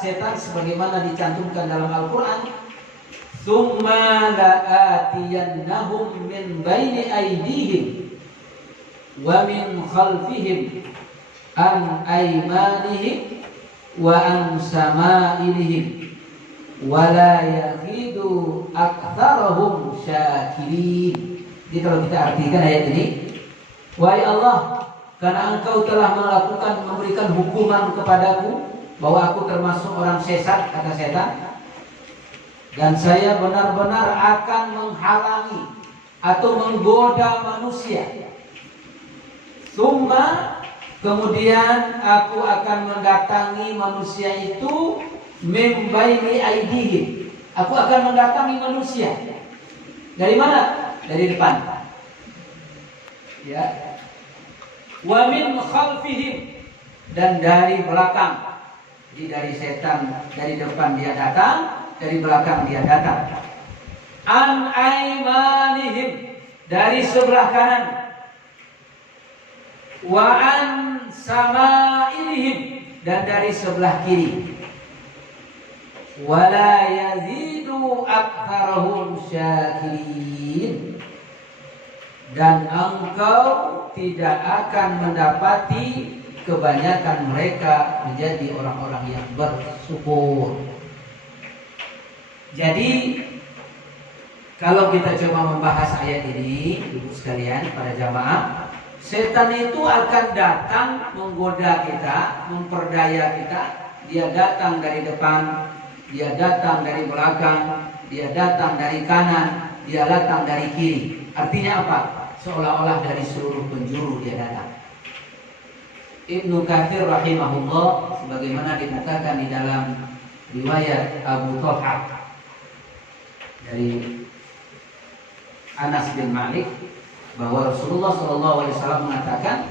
setan sebagaimana dicantumkan dalam Al-Quran, "Tsumma la'atiyannahum min baini aydihim wa min khalfihim an aymanihim wa an sama'ilihim wa la yahidu aktsarahum syakirin." Jadi kalau kita artikan ayat ini, wahai Allah, karena Engkau telah memberikan hukuman kepadaku bahwa aku termasuk orang sesat, kata setan, dan saya benar-benar akan menghalangi atau menggoda manusia. Summa, kemudian aku akan mendatangi manusia itu min baini aydihim. Aku akan mendatangi manusia. Dari mana? Dari depan. Ya. Wa min khalfihim, dan dari belakang. Jadi dari setan, dari depan dia datang, dari belakang dia datang. An aymanihim, dari sebelah kanan. Wa an sama'ilihim, dan dari sebelah kiri. Wa la yazidu aktsarahum syakirin, dan engkau tidak akan mendapati kebanyakan mereka menjadi orang-orang yang bersyukur. Jadi kalau kita coba membahas ayat ini, ibu sekalian, para jamaah, setan itu akan datang menggoda kita, memperdaya kita. Dia datang dari depan, dia datang dari belakang, dia datang dari kanan, dia datang dari kiri. Artinya apa? Seolah-olah dari seluruh penjuru dia datang. Ibnu Katsir rahimahullah sebagaimana dikatakan di dalam riwayat Abu Thalhah dari Anas bin Malik bahwa Rasulullah SAW mengatakan,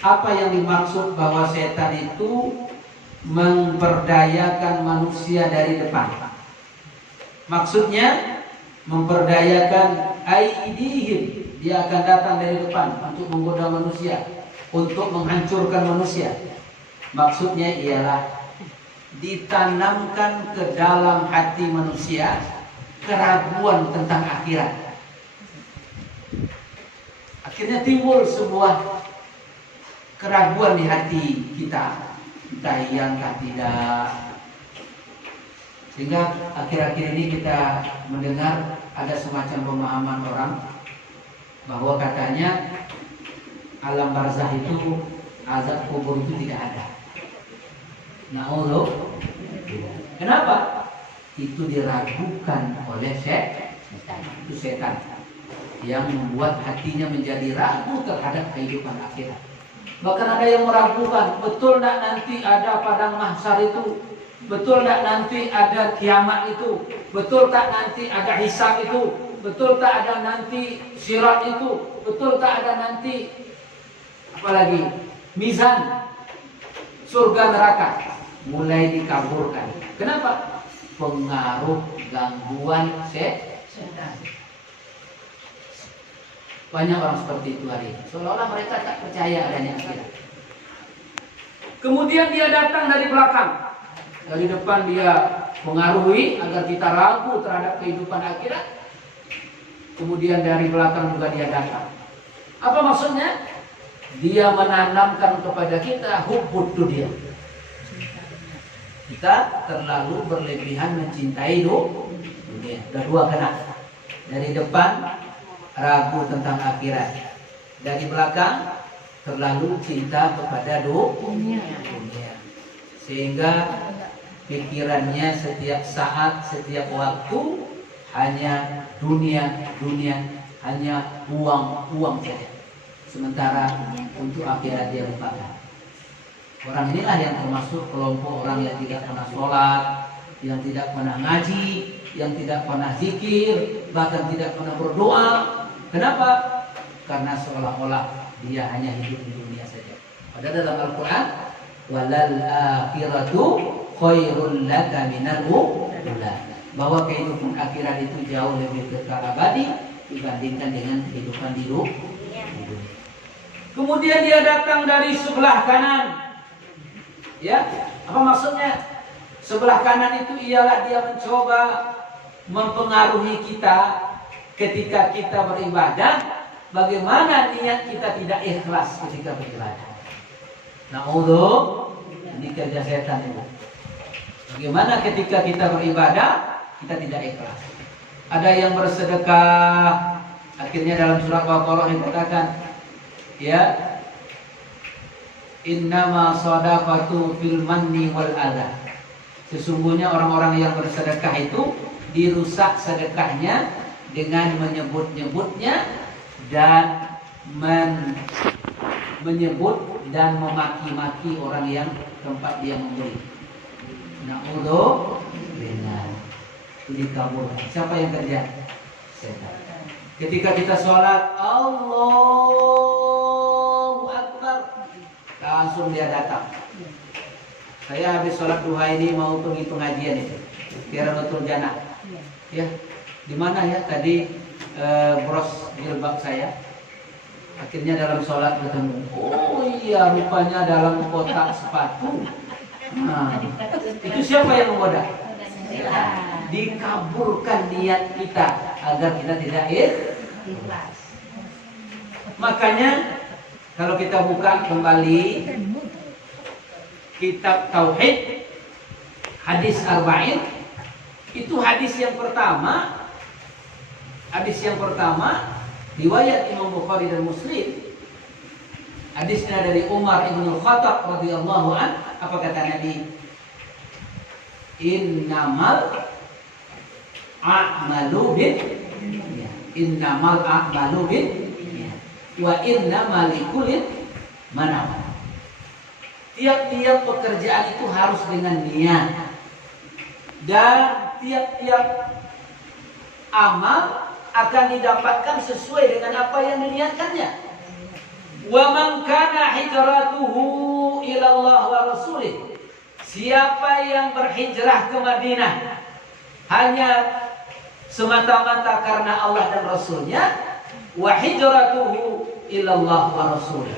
apa yang dimaksud bahwa setan itu memperdayakan manusia dari depan? Maksudnya memperdayakan aidihim, dia akan datang dari depan untuk menggoda manusia, untuk menghancurkan manusia. Maksudnya ialah ditanamkan ke dalam hati manusia keraguan tentang akhirat. Akhirnya timbul sebuah keraguan di hati kita, entah iya entah tidak. Sehingga akhir-akhir ini kita mendengar ada semacam pemahaman orang bahwa katanya alam barzah itu, azab kubur itu tidak ada. Na'udzu. Kenapa? Itu diragukan oleh setan. Itu setan yang membuat hatinya menjadi ragu terhadap kehidupan akhirat. Bahkan ada yang meragukan, betul tak nanti ada padang mahsyar itu? Betul tak nanti ada kiamat itu? Betul tak nanti ada hisab itu? Betul tak ada nanti sirat itu? Betul tak ada nanti apalagi mizan, surga neraka? Mulai dikaburkan. Kenapa? Pengaruh gangguan setan. Banyak orang seperti itu hari ini. Seolah-olah mereka tak percaya adanya akhirat. Kemudian dia datang dari belakang. Dari depan dia mengaruhi agar kita ragu terhadap kehidupan akhirat. Kemudian dari belakang juga dia datang. Apa maksudnya? Dia menanamkan kepada kita hubbud dunia. Kita terlalu berlebihan mencintai dunia. Ada dua kena. Dari depan ragu tentang akhirat. Dari belakang terlalu cinta kepada dunia. Sehingga pikirannya setiap saat, setiap waktu hanya dunia, hanya uang saja. Sementara untuk akhirat dia lupakan. Orang inilah yang termasuk kelompok orang yang tidak pernah sholat, yang tidak pernah ngaji, yang tidak pernah zikir, bahkan tidak pernah berdoa. Kenapa? Karena seolah-olah dia hanya hidup di dunia saja. Padahal dalam Al-Quran, walal akhiratu khairul laka minal ula, bahwa kehidupan akhirat itu jauh lebih kekal abadi dibandingkan dengan kehidupan di dunia. Kemudian dia datang dari sebelah kanan. Ya, apa maksudnya? Sebelah kanan itu ialah dia mencoba mempengaruhi kita ketika kita beribadah. Bagaimana niat kita tidak ikhlas ketika beribadah. Na'udzu, ini kerja setan itu. Bagaimana ketika kita beribadah kita tidak ikhlas. Ada yang bersedekah, akhirnya dalam surat Baqarah dikatakan, ya, innama shadaqatu fil manni wal adha. Sesungguhnya orang-orang yang bersedekah itu dirusak sedekahnya dengan menyebut-nyebutnya dan menyebut dan memaki-maki orang yang tempat dia memberi. Na'udzu billah. Dikabur. Siapa yang kerja? Setan. Ketika kita sholat, Allahu Akbar, langsung dia datang. Saya habis sholat duha ini mau pergi pengajian itu, Qiratul Jannah. Ya, di mana ya tadi bros jilbab saya? Akhirnya dalam sholat ketemu. Oh iya, rupanya dalam kotak sepatu. Nah, itu siapa yang menggoda? Dikaburkan niat kita agar kita tidak ikhlas. Makanya kalau kita buka kembali kitab Tauhid, hadis Arba'in, itu hadis yang pertama riwayat Imam Bukhari dan Muslim. Hadisnya dari Umar ibn Khattab radhiyallahu an. Apa kata Nabi? Innamal a'malu bin wa innamal likulli man nawaa. Tiap-tiap pekerjaan itu harus dengan niat, dan tiap-tiap amal akan didapatkan sesuai dengan apa yang diniatkannya. Wa man kana hijratuhu ila Allah wa rasulih. Siapa yang berhijrah ke Madinah hanya semata-mata karena Allah dan Rasulnya, wa hijratuhu ilallah wa rasulih,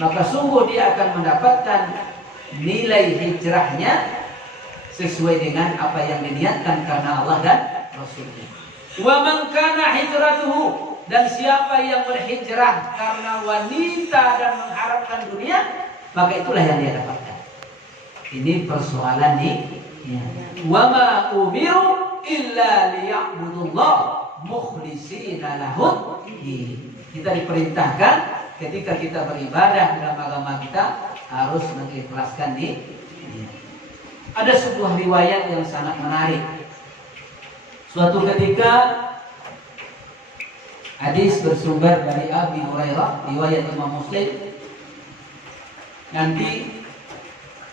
maka sungguh dia akan mendapatkan nilai hijrahnya sesuai dengan apa yang diniatkan karena Allah dan Rasulnya. Wa man kana hijratuhu, dan siapa yang berhijrah karena wanita dan mengharapkan dunia, maka itulah yang dia dapatkan. Ini persoalan nih. Wa ma umiru illa liya'budullah mukhlishina lahud. Kita diperintahkan ketika kita beribadah dalam agama kita harus mengikhlaskan nih. Ada sebuah riwayat yang sangat menarik. Suatu ketika, hadis bersumber dari Abi Hurairah, riwayat Imam Muslim. Nanti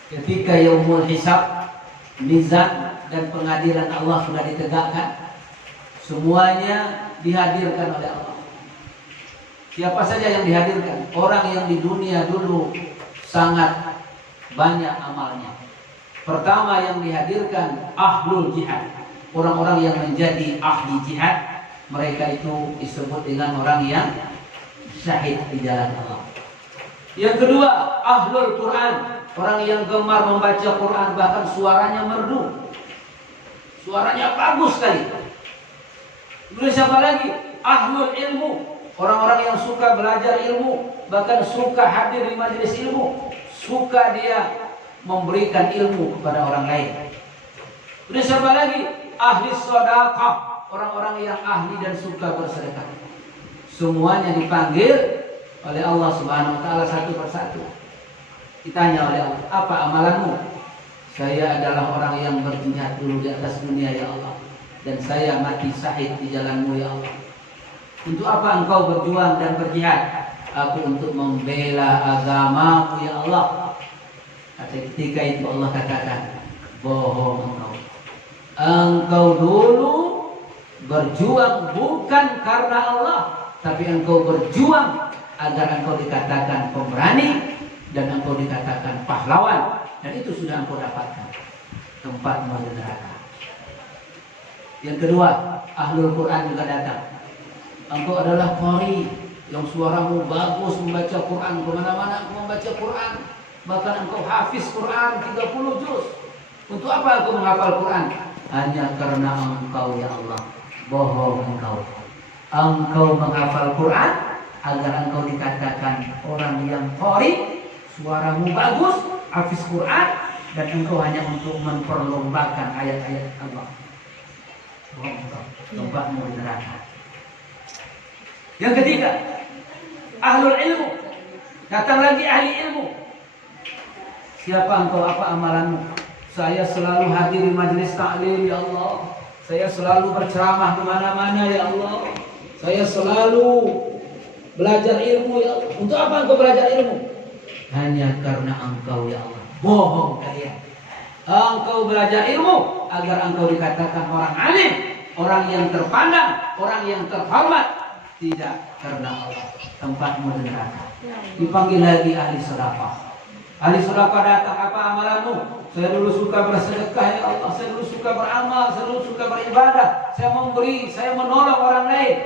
ketika yaumul hisab, mizan dan pengadilan Allah sudah ditegakkan, semuanya dihadirkan oleh Allah. Siapa saja yang dihadirkan? Orang yang di dunia dulu sangat banyak amalnya. Pertama yang dihadirkan ahlul jihad, orang-orang yang menjadi ahli jihad. Mereka itu disebut dengan orang yang syahid di jalan Allah. Yang kedua, ahlul Quran, orang yang gemar membaca Quran, bahkan suaranya merdu, suaranya bagus sekali. Kemudian siapa lagi? Ahlul ilmu, orang-orang yang suka belajar ilmu, bahkan suka hadir di majelis ilmu, suka dia memberikan ilmu kepada orang lain. Kemudian siapa lagi? Ahli sedekah, orang-orang yang ahli dan suka bersedekah. Semuanya dipanggil oleh Allah Subhanahu wa taala satu persatu. Ditanya oleh Allah, apa amalanmu? Saya adalah orang yang berjihad dulu di atas dunia ya Allah, dan saya mati syahid di jalan-Mu ya Allah. Untuk apa engkau berjuang dan berjihad? Aku untuk membela agama-Mu ya Allah. Ketika itu Allah katakan, bohong engkau. Engkau dulu berjuang bukan karena Allah, tapi engkau berjuang agar engkau dikatakan pemberani dan engkau dikatakan pahlawan, dan itu sudah engkau dapatkan, tempat masuk neraka. Yang kedua, ahlul Quran juga datang. Engkau adalah qari yang suaramu bagus membaca Quran, kemana-mana engkau membaca Quran, bahkan engkau hafiz Quran 30 juz. Untuk apa aku menghafal Quran? Hanya karena Engkau ya Allah. Bohong engkau. Engkau menghafal Quran agar engkau dikatakan orang yang qari, suaramu bagus, hafiz Quran, dan engkau hanya untuk memperlombakan ayat-ayat Allah. Bohong engkau. Tempatmu di neraka. Yang ketiga, ahlul ilmu. Datang lagi ahli ilmu. Siapa engkau, apa amalanmu? Saya selalu hadir di majelis taklim ya Allah. Saya selalu berceramah kemana-mana ya Allah. Saya selalu belajar ilmu ya Allah. Untuk apa engkau belajar ilmu? Hanya karena engkau ya Allah. Bohong kalian. Engkau belajar ilmu agar engkau dikatakan orang alim, orang yang terpandang, orang yang terhormat. Tidak karena Allah. Tempatmu di neraka. Dipanggil lagi ahli sedekah. Ahli sedekah datang, apa amalanmu? Saya dulu suka bersedekah ya Allah. Saya dulu suka beramal, saya dulu suka beribadah. Saya memberi, saya menolong orang lain.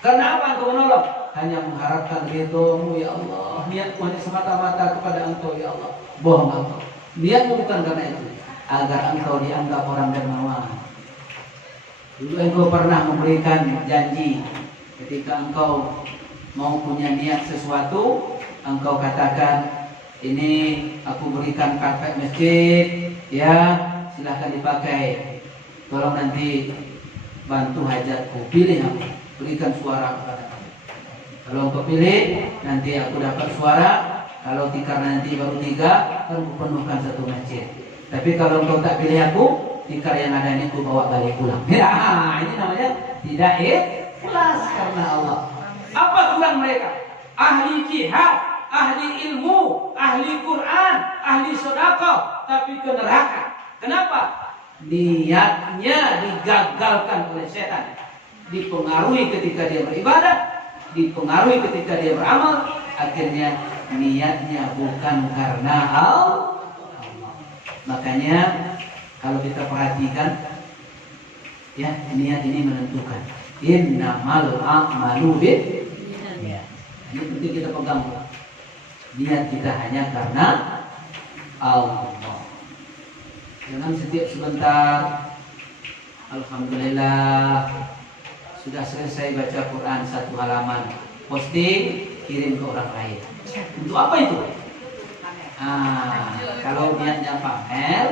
Karena apa engkau menolong? Hanya mengharapkan ridho-Mu ya Allah. Niatku hanya semata-mata kepada Engkau ya Allah. Bohong engkau. Niatmu bukan karena itu. Agar engkau dianggap orang dermawan. Dulu engkau pernah memberikan janji. Ketika engkau mau punya niat sesuatu, engkau katakan, ini aku berikan karpet masjid, ya silahkan dipakai. Tolong nanti bantu hajatku. Pilih aku, berikan suara kepada aku. Kalau engkau pilih, nanti aku dapat suara. Kalau tikar nanti baru 3, kan aku penuhkan satu masjid. Tapi kalau engkau tak pilih aku, tikar yang ada ini aku bawa balik pulang. Ya, ini namanya tidak ikhlas karena Allah. Apa kurang mereka? Ahli jihad, ahli ilmu, ahli Quran, ahli sedekah, tapi ke neraka. Kenapa? Niatnya digagalkan oleh setan. Dipengaruhi ketika dia beribadah, dipengaruhi ketika dia beramal, akhirnya niatnya bukan karena Allah. Makanya kalau kita perhatikan, ya niat ini menentukan. Innamal a'malu binniyat. Ini penting kita pegang. Niat kita hanya karena Allah. Jangan setiap sebentar, alhamdulillah sudah selesai baca Quran 1 halaman, posting, kirim ke orang lain. Untuk apa itu? Kalau niatnya pamer,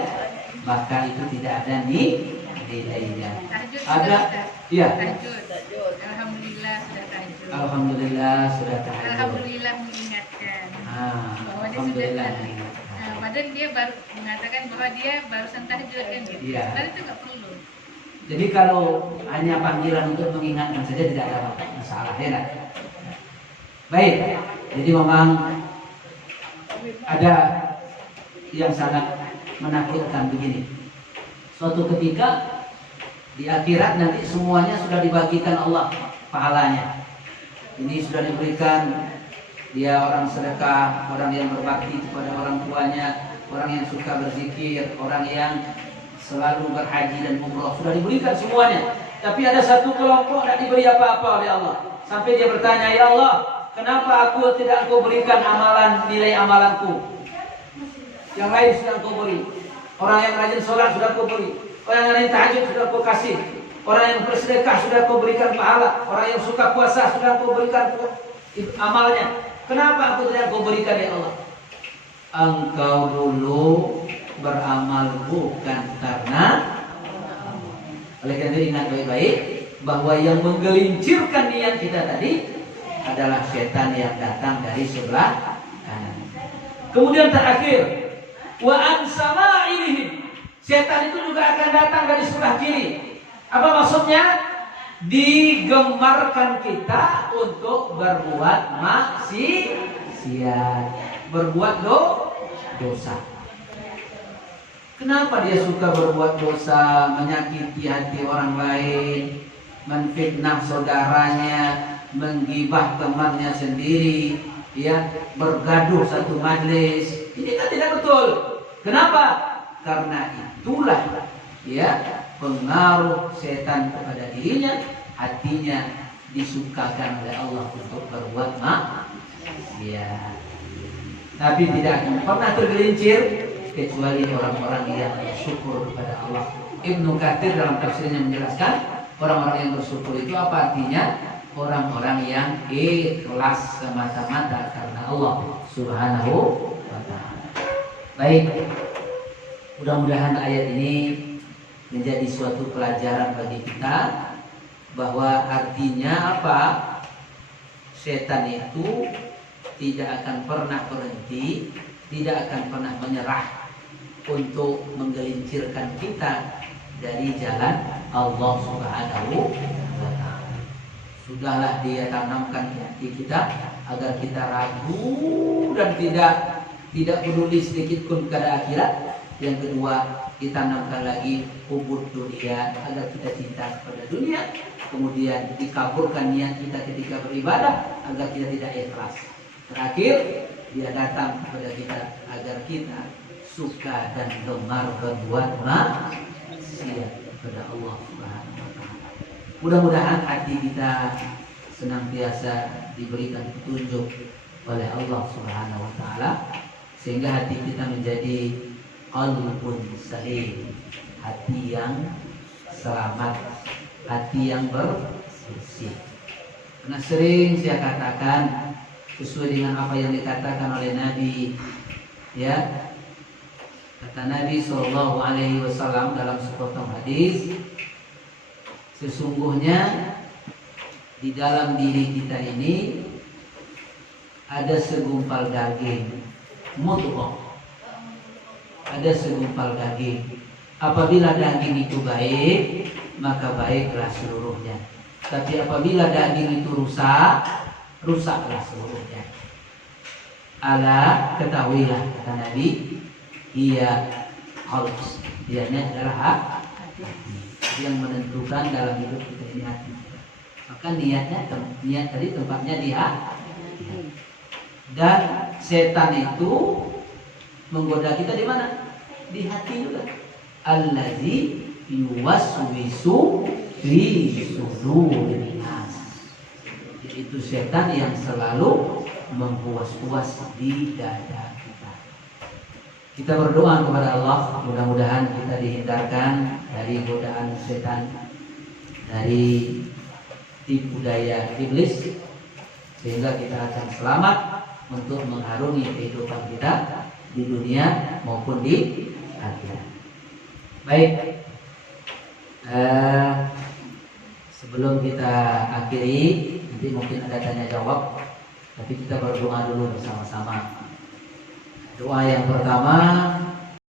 maka itu tidak ada nilainya. Ada, iya. Alhamdulillah sudah tahajud. Alhamdulillah sudah tahajud. Alhamdulillah mengingatkan. bahwa dia Alhamdulillah. sudah. Padahal dia baru mengatakan bahwa dia barusan tahajud kan gitu. Iya. Padahal itu nggak perlu. Jadi kalau hanya panggilan untuk mengingatkan saja tidak ada masalah, ya kan? Baik, jadi memang ada yang sangat menakutkan begini. Suatu ketika di akhirat nanti semuanya sudah dibagikan Allah pahalanya. Ini sudah diberikan dia orang sedekah, orang yang berbakti kepada orang tuanya, orang yang suka berzikir, orang yang selalu berhaji dan umroh, sudah diberikan semuanya. Tapi ada satu kelompok tidak diberi apa-apa oleh Allah. Sampai dia bertanya, ya Allah, kenapa aku tidak Engkau berikan amalan, nilai amalanku? Yang lain sudah Engkau beri. Orang yang rajin sholat sudah Engkau beri. Orang yang rajin tahajud sudah Engkau kasih. Orang yang bersedekah sudah Engkau berikan pahala. Orang yang suka puasa sudah Engkau berikan amalnya. Kenapa aku tidak Engkau berikan ya Allah? Engkau dulu beramal bukan karena. Oleh karena itu ingat baik-baik bahwa yang menggelincirkan niat kita tadi adalah setan yang datang dari sebelah kanan. Kemudian terakhir, wa an sama'ilihim. Setan itu juga akan datang dari sebelah kiri. Apa maksudnya? Digemarkan kita untuk berbuat maksiat, berbuat dosa. Kenapa dia suka berbuat dosa, menyakiti hati orang lain, menfitnah saudaranya, menggibah temannya sendiri, ya, bergaduh satu majlis? Ini kan tidak betul. Kenapa? Karena itulah ya pengaruh setan kepada dirinya, hatinya disukakan oleh Allah untuk berbuat maksiat. Tapi tidak akan pernah tergelincir kecuali orang-orang yang bersyukur kepada Allah. Ibnu Katsir dalam tafsirnya menjelaskan orang-orang yang bersyukur itu apa artinya? Orang-orang yang ikhlas semata-mata karena Allah Subhanahu wa ta'ala. Baik, mudah-mudahan ayat ini menjadi suatu pelajaran bagi kita bahwa artinya apa? Setan itu tidak akan pernah berhenti, tidak akan pernah menyerah untuk menggelincirkan kita dari jalan Allah Subhanahu wa ta'ala. Sudahlah dia tanamkan di hati kita agar kita ragu dan tidak peduli sedikit pun kepada akhirat. Yang kedua, ditanamkan lagi hubud dunia agar kita cinta kepada dunia. Kemudian dikabulkan niat kita ketika beribadah agar kita tidak ikhlas. Terakhir, dia datang kepada kita agar kita suka dan gemar berbuat maksiat kepada Allah Subhanahu wa ta'ala. Mudah-mudahan hati kita senantiasa diberikan petunjuk oleh Allah Subhanahu wa ta'ala sehingga hati kita menjadi qalbun salim, hati yang selamat, hati yang bersih. Karena sering saya katakan sesuai dengan apa yang dikatakan oleh Nabi, ya, kata Nabi Shallallahu Alaihi Wasallam dalam sepotong hadis, sesungguhnya di dalam diri kita ini ada segumpal daging, mudghah, ada segumpal daging. Apabila daging itu baik, maka baiklah seluruhnya. Tapi apabila daging itu rusak, rusaklah seluruhnya. Ala, ketahuilah kata Nabi, ia qalb, dianya adalah hati yang menentukan dalam hidup kita ini hati. Maka niat tadi tempatnya di hati. Dan setan itu menggoda kita di mana? Di hati juga. Allazi yuwaswisu fi sudurin nas. Itu setan yang selalu mempuas-puas di dada kita. Kita berdoa kepada Allah, mudah-mudahan kita dihindarkan dari godaan setan, dari tipu daya iblis, sehingga kita akan selamat untuk mengharungi kehidupan kita di dunia maupun di akhirat. Baik, sebelum kita akhiri, nanti mungkin ada tanya jawab, tapi kita berdoa dulu bersama-sama. Doa yang pertama,